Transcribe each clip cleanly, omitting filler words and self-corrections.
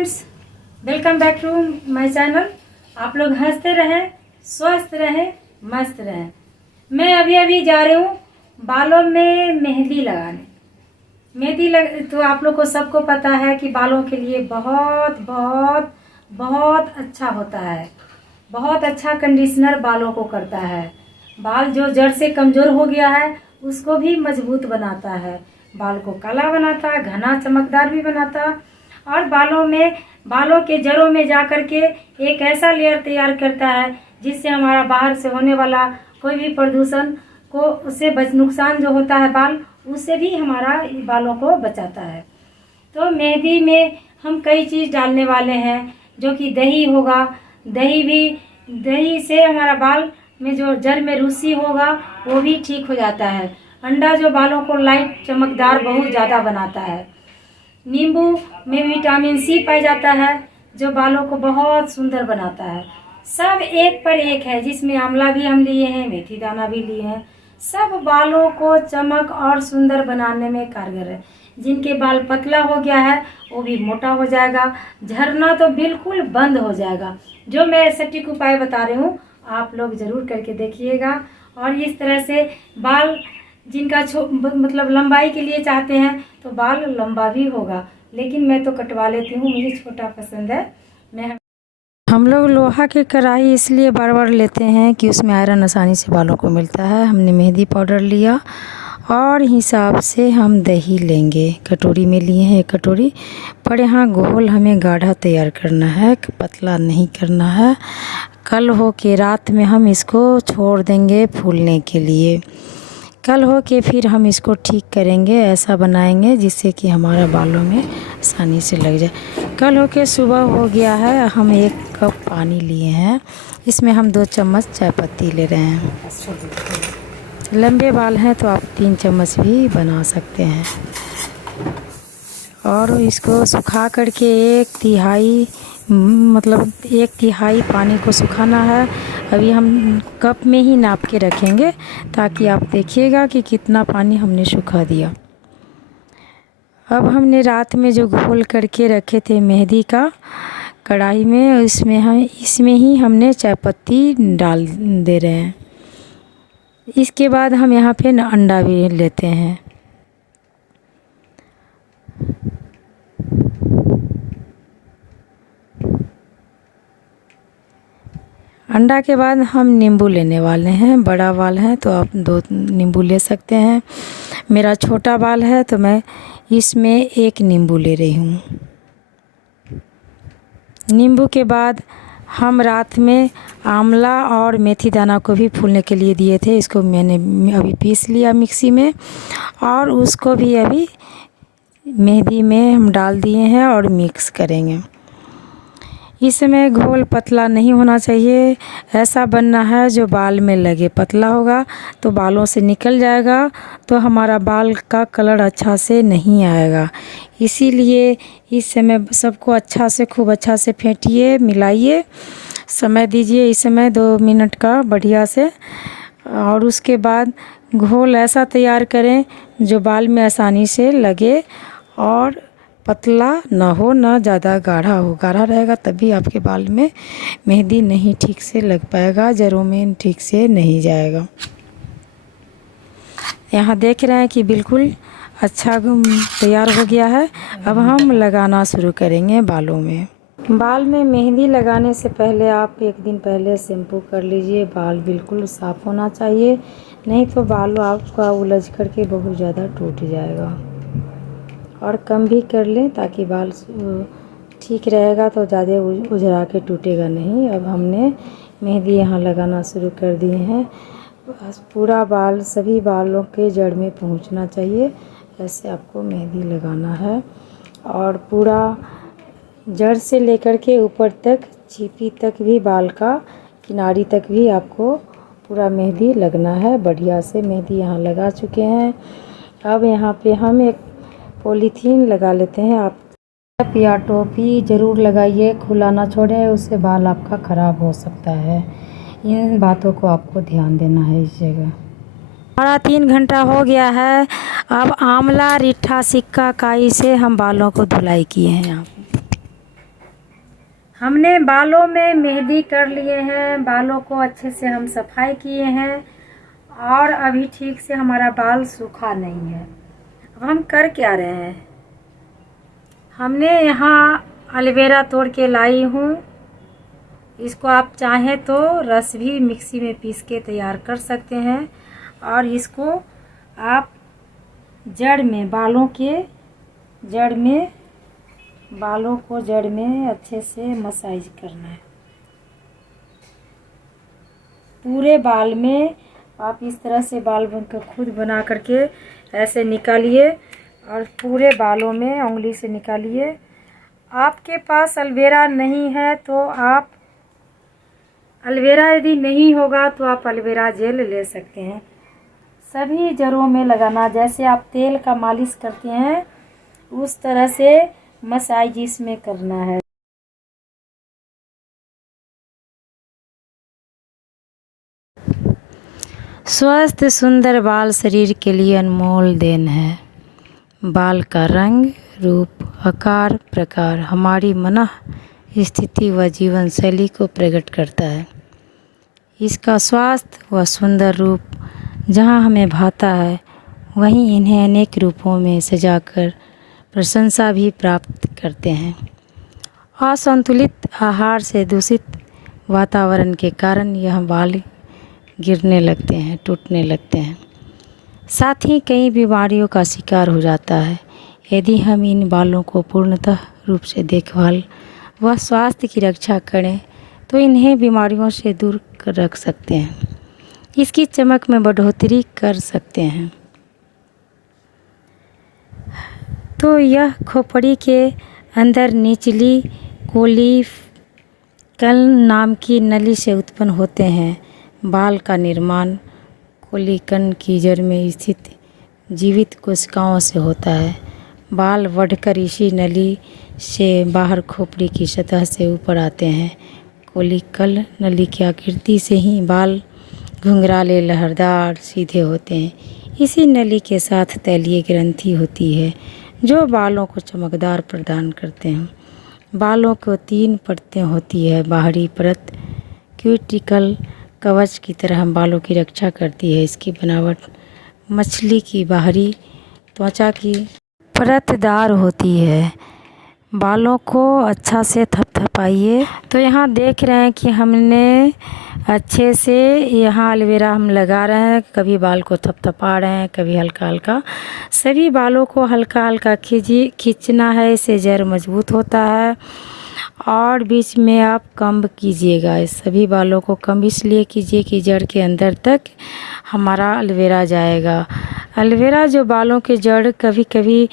Friends, welcome back to my channel. आप लोग हंसते रहें, स्वस्थ रहें, मस्त रहें। मैं अभी जा रही हूँ बालों में मेहंदी लगाने। तो आप लोग को सबको पता है कि बालों के लिए बहुत बहुत बहुत अच्छा होता है। बहुत अच्छा कंडीशनर बालों को करता है। बाल जो जड़ से कमज़ोर हो गया है उसको भी मजबूत बनाता है, बाल को काला बनाता है, घना चमकदार भी बनाता है, और बालों के जड़ों में जा कर के एक ऐसा लेयर तैयार करता है जिससे हमारा बाहर से होने वाला कोई भी प्रदूषण को उससे नुकसान जो होता है बाल, उससे भी हमारा बालों को बचाता है। तो मेहंदी में हम कई चीज़ डालने वाले हैं, जो कि दही होगा। दही से हमारा बाल में जो जड़ में रूसी होगा वो भी ठीक हो जाता है। अंडा जो बालों को लाइट चमकदार बहुत ज़्यादा बनाता है। नींबू में विटामिन सी पाया जाता है जो बालों को बहुत सुंदर बनाता है। सब एक पर एक है, जिसमें आंवला भी हम लिए हैं, मेथी दाना भी लिए हैं। सब बालों को चमक और सुंदर बनाने में कारगर है। जिनके बाल पतला हो गया है वो भी मोटा हो जाएगा, झड़ना तो बिल्कुल बंद हो जाएगा। जो मैं सटीक उपाय बता रही हूँ आप लोग ज़रूर करके देखिएगा। और इस तरह से बाल जिनका मतलब लंबाई के लिए चाहते हैं तो बाल लंबा भी होगा, लेकिन मैं तो कटवा लेती हूँ, मुझे छोटा पसंद है। हम लोग लोहा की कढ़ाई इसलिए बार बार लेते हैं कि उसमें आयरन आसानी से बालों को मिलता है। हमने मेहंदी पाउडर लिया और हिसाब से हम दही लेंगे। कटोरी में लिए हैं 1 कटोरी, पर यहाँ घोल हमें गाढ़ा तैयार करना है, पतला नहीं करना है। कल हो के रात में हम इसको छोड़ देंगे फूलने के लिए। कल हो के फिर हम इसको ठीक करेंगे, ऐसा बनाएंगे जिससे कि हमारा बालों में आसानी से लग जाए। कल हो के सुबह हो गया है, हम 1 कप पानी लिए हैं, इसमें हम 2 चम्मच चाय पत्ती ले रहे हैं। लंबे बाल हैं तो आप 3 चम्मच भी बना सकते हैं। और इसको सुखा करके 1 तिहाई पानी को सुखाना है। अभी हम कप में ही नाप के रखेंगे ताकि आप देखिएगा कि कितना पानी हमने सुखा दिया। अब हमने रात में जो घोल करके रखे थे मेहंदी का कढ़ाई में, इसमें ही हमने चाय पत्ती डाल दे रहे हैं। इसके बाद हम यहाँ पे अंडा भी लेते हैं। अंडा के बाद हम नींबू लेने वाले हैं। बड़ा बाल है तो आप 2 नींबू ले सकते हैं। मेरा छोटा बाल है तो मैं इसमें 1 नींबू ले रही हूँ। नींबू के बाद हम रात में आंवला और मेथी दाना को भी फूलने के लिए दिए थे। इसको मैंने अभी पीस लिया मिक्सी में, और उसको भी अभी मेहंदी में हम डाल दिए हैं और मिक्स करेंगे। इस समय घोल पतला नहीं होना चाहिए, ऐसा बनना है जो बाल में लगे। पतला होगा तो बालों से निकल जाएगा तो हमारा बाल का कलर अच्छा से नहीं आएगा। इसीलिए इस समय सबको खूब अच्छा से फेंटिए, मिलाइए, समय दीजिए इस समय 2 मिनट का बढ़िया से। और उसके बाद घोल ऐसा तैयार करें जो बाल में आसानी से लगे और पतला ना हो, ना ज़्यादा गाढ़ा हो। गाढ़ा रहेगा तभी आपके बाल में मेहंदी नहीं ठीक से लग पाएगा, जड़ों में ठीक से नहीं जाएगा। यहाँ देख रहे हैं कि बिल्कुल अच्छा तैयार हो गया है। अब हम लगाना शुरू करेंगे बालों में। बाल में मेहंदी लगाने से पहले आप 1 दिन पहले शैम्पू कर लीजिए। बाल बिल्कुल साफ़ होना चाहिए, नहीं तो बाल आपका उलझ करके बहुत ज़्यादा टूट जाएगा। और कम भी कर लें ताकि बाल ठीक रहेगा, तो ज़्यादा उजड़ा के टूटेगा नहीं। अब हमने मेहंदी यहाँ लगाना शुरू कर दिए हैं। पूरा बाल सभी बालों के जड़ में पहुँचना चाहिए, ऐसे आपको मेहंदी लगाना है। और पूरा जड़ से लेकर के ऊपर तक, चीपी तक भी, बाल का किनारी तक भी आपको पूरा मेहंदी लगना है। बढ़िया से मेहंदी यहाँ लगा चुके हैं। अब यहाँ पे हम 1 पॉलीथीन लगा लेते हैं। आप या टोपी ज़रूर लगाइए, खुला ना छोड़ें, उससे बाल आपका ख़राब हो सकता है। इन बातों को आपको ध्यान देना है इस जगह। हमारा 3 घंटा हो गया है। अब आंवला, रीठा, सिक्का, काई से हम बालों को धुलाई किए हैं। यहाँ हमने बालों में मेहंदी कर लिए हैं, बालों को अच्छे से हम सफाई किए हैं और अभी ठीक से हमारा बाल सूखा नहीं है। अब हम कर क्या रहे हैं, हमने यहाँ एलोवेरा तोड़ के लाई हूँ। इसको आप चाहें तो रस भी मिक्सी में पीस के तैयार कर सकते हैं और इसको आप जड़ में, बालों को जड़ में अच्छे से मसाज करना है। पूरे बाल में आप इस तरह से बाल बनकर खुद बना करके ऐसे निकालिए और पूरे बालों में उंगली से निकालिए। आपके पास एलोवेरा नहीं है तो आप एलोवेरा यदि नहीं होगा तो आप एलोवेरा जेल ले सकते हैं। सभी जड़ों में लगाना, जैसे आप तेल का मालिश करते हैं उस तरह से मसाज इसमें करना है। स्वस्थ सुंदर बाल शरीर के लिए अनमोल देन है। बाल का रंग, रूप, आकार, प्रकार हमारी मन स्थिति व जीवन शैली को प्रकट करता है। इसका स्वास्थ्य व सुंदर रूप जहाँ हमें भाता है, वहीं इन्हें अनेक रूपों में सजाकर प्रशंसा भी प्राप्त करते हैं। असंतुलित आहार से दूषित वातावरण के कारण यह बाल गिरने लगते हैं, टूटने लगते हैं, साथ ही कई बीमारियों का शिकार हो जाता है। यदि हम इन बालों को पूर्णतः रूप से देखभाल व स्वास्थ्य की रक्षा करें तो इन्हें बीमारियों से दूर रख सकते हैं, इसकी चमक में बढ़ोतरी कर सकते हैं। तो यह खोपड़ी के अंदर निचली कोलिकल नाम की नली से उत्पन्न होते हैं। बाल का निर्माण कोलिकन की जड़ में स्थित जीवित कोशिकाओं से होता है। बाल बढ़कर इसी नली से बाहर खोपड़ी की सतह से ऊपर आते हैं। कोलिकल नली की आकृति से ही बाल घुंघराले, लहरदार, सीधे होते हैं। इसी नली के साथ तैलीय ग्रंथि होती है जो बालों को चमकदार प्रदान करते हैं। बालों को 3 परतें होती है। बाहरी परत क्यूटिकल कवच की तरह बालों की रक्षा करती है। इसकी बनावट मछली की बाहरी त्वचा की परतदार होती है। बालों को अच्छा से थपथपाइए। तो यहाँ देख रहे हैं कि हमने अच्छे से यहाँ एलोवेरा हम लगा रहे हैं, कभी बाल को थपथपा रहे हैं, कभी हल्का हल्का। सभी बालों को हल्का हल्का खींचना है, इससे जड़ मजबूत होता है। और बीच में आप कम्ब कीजिएगा। इस सभी बालों को कम्ब इसलिए कीजिए कि जड़ के अंदर तक हमारा एलोवेरा जाएगा। एलोवेरा जो बालों के जड़ कभी कभी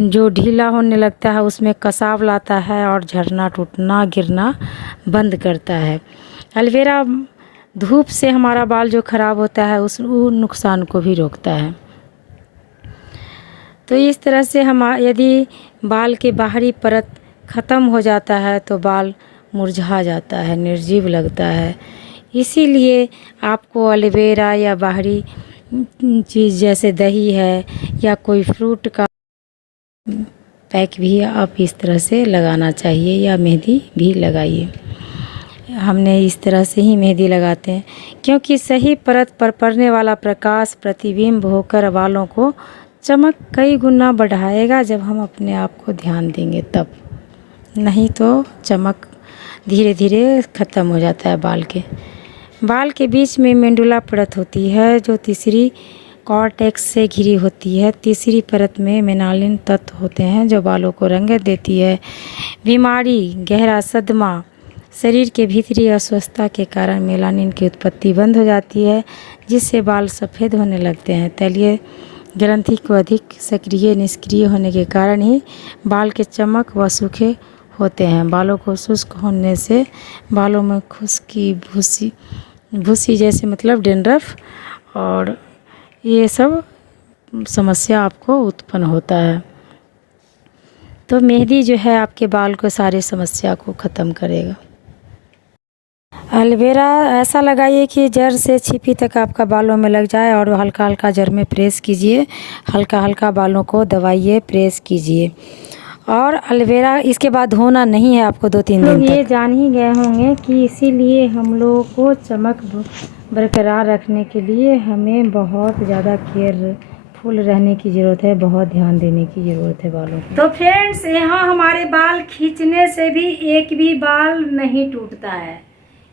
जो ढीला होने लगता है उसमें कसाव लाता है और झड़ना, टूटना, गिरना बंद करता है। एलोवेरा धूप से हमारा बाल जो ख़राब होता है उस नुकसान को भी रोकता है। तो इस तरह से हम यदि बाल के बाहरी परत ख़त्म हो जाता है तो बाल मुरझा जाता है, निर्जीव लगता है। इसीलिए आपको एलोवेरा या बाहरी चीज़ जैसे दही है या कोई फ्रूट का पैक भी आप इस तरह से लगाना चाहिए या मेहंदी भी लगाइए। हमने इस तरह से ही मेहंदी लगाते हैं क्योंकि सही परत पर पड़ने वाला प्रकाश प्रतिबिंब होकर बालों को चमक कई गुना बढ़ाएगा जब हम अपने आप को ध्यान देंगे तब। नहीं तो चमक धीरे धीरे ख़त्म हो जाता है बाल के बीच में मेंडुला परत होती है जो तीसरी कॉर्टेक्स से घिरी होती है। तीसरी परत में मेलानिन तत्व होते हैं जो बालों को रंगत देती है। बीमारी, गहरा सदमा, शरीर के भीतरी अस्वस्थता के कारण मेलानिन की उत्पत्ति बंद हो जाती है जिससे बाल सफ़ेद होने लगते हैं। तैलीय ग्रंथि को अधिक सक्रिय निष्क्रिय होने के कारण ही बाल के चमक व सूखे होते हैं। बालों को शुष्क होने से बालों में खुश्की, भूसी जैसे मतलब डेंड्रफ और ये सब समस्या आपको उत्पन्न होता है। तो मेहंदी जो है आपके बाल को सारी समस्या को ख़त्म करेगा। एलोवेरा ऐसा लगाइए कि जड़ से छिपी तक आपका बालों में लग जाए और हल्का हल्का जड़ में प्रेस कीजिए, हल्का हल्का बालों को दबाइए, प्रेस कीजिए। और एलोवेरा इसके बाद धोना नहीं है आपको 2-3 दिन तक। ये जान ही गए होंगे कि इसीलिए हम लोगों को चमक बरकरार रखने के लिए हमें बहुत ज़्यादा केयरफुल रहने की ज़रूरत है, बहुत ध्यान देने की ज़रूरत है बालों को। तो फ्रेंड्स, यहाँ हमारे बाल खींचने से भी एक भी बाल नहीं टूटता है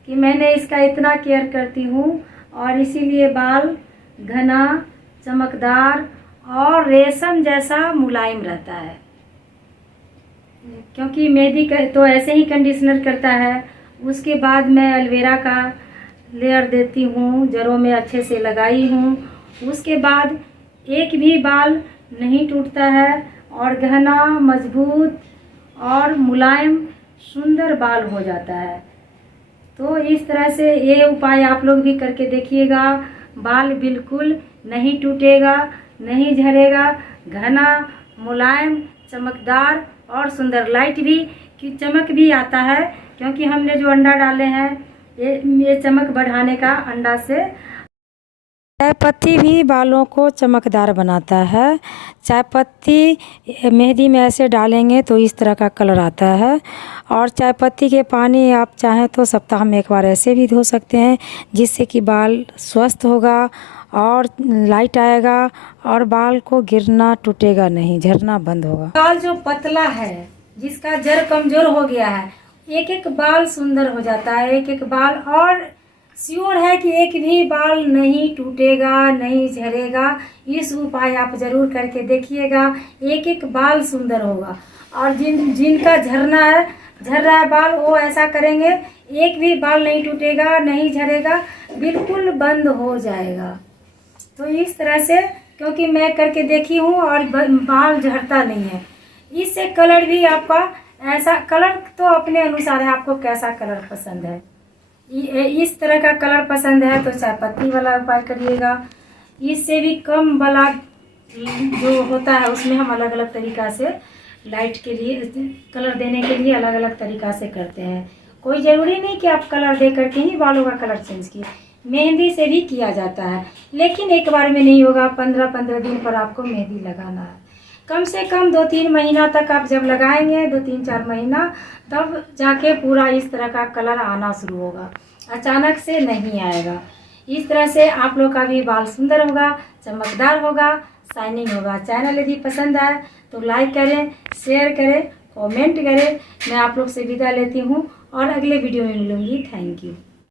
कि मैंने इसका इतना केयर करती हूँ, और इसीलिए बाल घना, चमकदार और रेशम जैसा मुलायम रहता है। क्योंकि मेहंदी तो ऐसे ही कंडीशनर करता है, उसके बाद मैं एलोवेरा का लेयर देती हूँ, जड़ों में अच्छे से लगाई हूँ, उसके बाद एक भी बाल नहीं टूटता है और घना, मजबूत और मुलायम सुंदर बाल हो जाता है। तो इस तरह से ये उपाय आप लोग भी करके देखिएगा, बाल बिल्कुल नहीं टूटेगा, नहीं झड़ेगा, घना, मुलायम, चमकदार और सुंदर। लाइट भी की चमक भी आता है, क्योंकि हमने जो अंडा डाले हैं ये चमक बढ़ाने का अंडा से। चाय पत्ती भी बालों को चमकदार बनाता है। चाय पत्ती मेहंदी में ऐसे डालेंगे तो इस तरह का कलर आता है। और चाय पत्ती के पानी आप चाहें तो सप्ताह में एक बार ऐसे भी धो सकते हैं, जिससे कि बाल स्वस्थ होगा और लाइट आएगा और बाल को गिरना, टूटेगा नहीं, झड़ना बंद होगा। बाल जो पतला है, जिसका जड़ कमजोर हो गया है, एक एक बाल सुंदर हो जाता है, एक एक बाल, और श्योर है कि एक भी बाल नहीं टूटेगा, नहीं झड़ेगा। इस उपाय आप जरूर करके देखिएगा, एक एक बाल सुंदर होगा। और जिनका झड़ रहा है बाल, वो ऐसा करेंगे, एक भी बाल नहीं टूटेगा, नहीं झड़ेगा, बिल्कुल बंद हो जाएगा। तो इस तरह से, क्योंकि मैं करके देखी हूँ और बाल झड़ता नहीं है। इससे कलर भी आपका ऐसा, कलर तो अपने अनुसार है, आपको कैसा कलर पसंद है। इस तरह का कलर पसंद है तो चाय पत्ती वाला उपाय करिएगा। इससे भी कम वाला जो होता है, उसमें हम अलग अलग तरीका से लाइट के लिए, कलर देने के लिए अलग अलग तरीका से करते हैं। कोई ज़रूरी नहीं कि आप कलर दे करके ही बालों का कलर चेंज कीजिए, मेहंदी से भी किया जाता है, लेकिन एक बार में नहीं होगा। 15-15 दिन पर आपको मेहंदी लगाना है। कम से कम 2-3 महीना तक आप जब लगाएंगे, 2-3-4 महीना, तब जाके पूरा इस तरह का कलर आना शुरू होगा, अचानक से नहीं आएगा। इस तरह से आप लोग का भी बाल सुंदर होगा, चमकदार होगा, शाइनिंग होगा। चैनल यदि पसंद आए तो लाइक करें, शेयर करें, कमेंट करें। मैं आप लोग से विदा लेती हूँ और अगले वीडियो में मिलूँगी। Thank you.